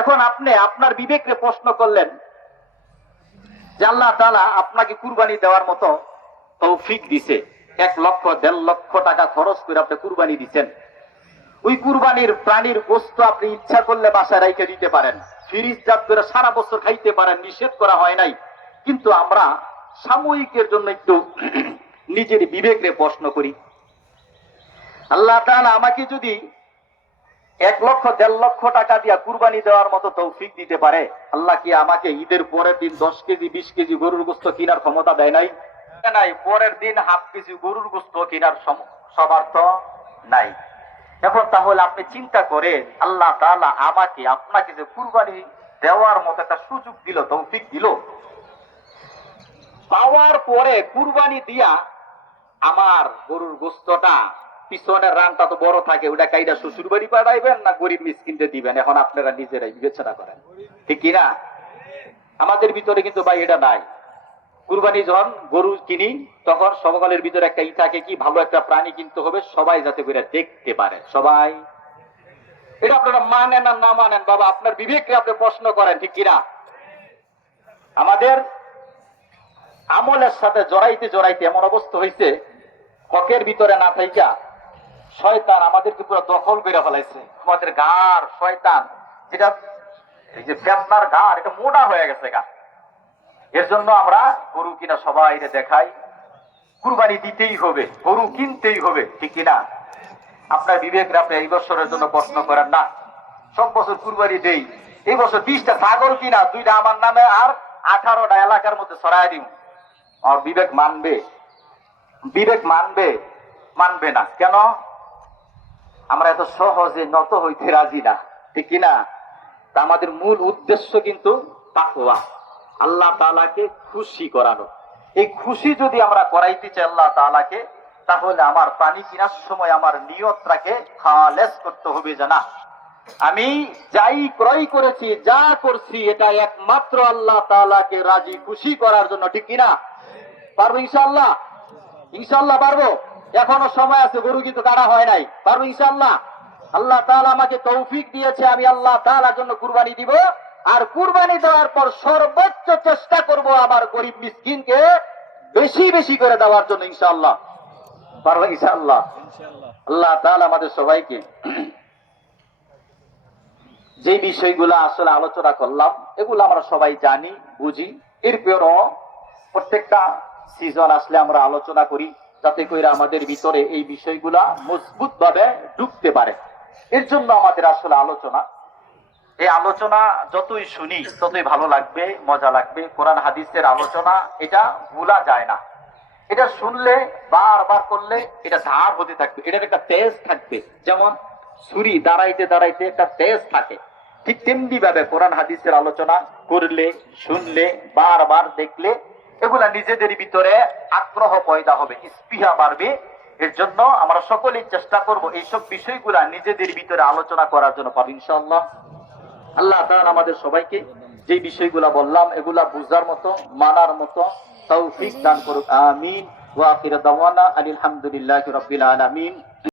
এখন আপনি আপনার বিবেককে প্রশ্ন করলেন যে আল্লাহ তাআলা আপনাকে কুরবানি দেওয়ার মতো তৌফিক দিছে, 1 লক্ষ 1.5 লক্ষ টাকা খরচ করে আপনি কুরবানি দিচ্ছেন। ওই কুরবানির প্রাণীর গোশত আপনি ইচ্ছা করলে বাসায় রেখে দিতে পারেন, ফ্রিজজাত করে সারা বছর খাইতে পারেন, নিষেধ করা হয় নাই। কিন্তু আমরা সাময়িকের জন্য একটু নিজের বিবেককে প্রশ্ন করি, আল্লাহ তাআলা আমাকে যদি 1 লক্ষ 1.5 লক্ষ টাকা দিয়া কুরবানি দেওয়ার মতো তৌফিক দিতে পারে, আল্লাহ কি আমাকে ঈদের পরের দিন 10 কেজি 20 কেজি গরুর গোশত কেনার ক্ষমতা দেয় নাই? নাই। পরের দিন হাফ কেজি গরুর গোশত কেনার সামর্থ্য নাই। এখন তাহলে আপনি চিন্তা করেন, আল্লাহ তাআলা আমাকে আপনাকে যে কুরবানি দেওয়ার মতো একটা সুযোগ দিল, তৌফিক দিল, পাওয়ার পরে কুরবানি দিয়া আমার গরুর গোশতটা পিছনের রানটা তো বড় থাকে, ওটা কাইটা শ্বশুর বাড়ি পাঠাইবেন না গরিব মিসকিনদের দিবেন? এখন আপনারা নিজেরাই বিবেচনা করেন, ঠিক কিনা? আমাদের ভিতরে কিন্তু ভাই এটা নাই। কুরবানি যখন গরু কিনি তখন সকলের ভিতরে একটা ই থাকে, কি ভালো একটা প্রাণী কিনতে হবে, সবাই যাতে করে দেখতে পারে। সবাই এটা আপনারা মানেন আর না মানেন, বাবা আপনার বিবেককে আপনি প্রশ্ন করেন, ঠিক কিনা? আমাদের আমলের সাথে জড়াইতে জড়াইতে এমন অবস্থা হয়েছে, হকের ভিতরে না থাইকা শয়তান আমাদেরকে পুরো দখল করে ফেলাইছে। আমাদের গার শয়তান, যেটা এই যে বেদনার গার, এটা মোটা হয়ে গেছে গা। এর জন্য আমরা গরু কিনা সবাই দেখাই, কুরবানি দিতেই হবে, গরু কিনতেই হবে, ঠিক কিনা? আপনার বিবেক আপনি এই বছরের জন্য প্রশ্ন করেন না, সব বছর কুরবানি দেই, এই বছর 20টা ছাগল কিনা 2টা আমার নামে আর 18টা এলাকার মধ্যে ছড়াই দিব। আর বিবেক মানবে? বিবেক মানবে? মানবে না। কেন? আমরা এত সহজে নত হইতে রাজি না, ঠিক কিনা? তা আমাদের মূল উদ্দেশ্য কিন্তু তাকওয়া, আল্লাহ তাআলাকে খুশি করানো। এই খুশি যদি আমরা করাইতে চাই আল্লাহ তাআলাকে, তাহলে আমার প্রাণী কেনার সময় আমার নিয়তটাকে খালেস করতে হবে, যে না, আমি যাই ক্রয় করেছি, যা করছি, এটা একমাত্র আল্লাহ তাআলাকে রাজি খুশি করার জন্য, ঠিক কিনা? পারবো ইনশাআল্লাহ? ইনশাআল্লাহ পারবো। এখনো সময় আছে, গরু কিন্তু কাটা হয় নাই, পারবো ইনশাআল্লাহ। আল্লাহ তাআলা আমাকে তৌফিক দিয়েছে, আমি আল্লাহ তাআলার জন্য কুরবানি দিব। আর কুরবানি দেওয়ার পর সর্বোচ্চ চেষ্টা করব আমার গরিব মিসকিনকে বেশি বেশি করে দেওয়ার জন্য, ইনশাআল্লাহ। পারবো ইনশাআল্লাহ? আল্লাহ তাআলা আমাদের সবাইকে যে বিষয়গুলো আসলে আলোচনা করলাম, এগুলো আমরা সবাই জানি, বুঝি। এরপরও প্রত্যেকটা সিজন আসলে আমরা আলোচনা করি, যাতে করে আমাদের ভিতরে এই বিষয়গুলা মজবুত ভাবে ঢুকতে পারে। এর জন্য আমাদের আসলে আলোচনা, এই আলোচনা যতই শুনি ততই ভালো লাগবে, মজা লাগবে। কোরআন হাদিসের আলোচনা, এটা ভুলা যায় না। এটা শুনলে বারবার করলে এটা ধার হতে থাকবে, এটার একটা তেজ থাকবে। যেমন ছুরি দাঁড়াইতে দাঁড়াইতে একটা তেজ থাকে, ঠিক তেমনি ভাবে কোরআন হাদিসের আলোচনা করলে, শুনলে, বারবার দেখলে এগুলা নিজেদের ভিতরে আগ্রহ পয়দা হবে, স্পৃহা বাড়বে। এর জন্য আমরা সকলেই চেষ্টা করব এইসব বিষয়গুলা নিজেদের ভিতরে আলোচনা করার জন্য, পারব ইনশাআল্লাহ। আল্লাহ তাআলা আমাদের সবাইকে যে বিষয়গুলা বললাম এগুলা বুঝার মতো, মানার মতো তৌফিক দান করুক। আমিন। ওয়া আখিরু দাওয়ানা আলহামদুলিল্লাহি রাব্বিল আলামিন।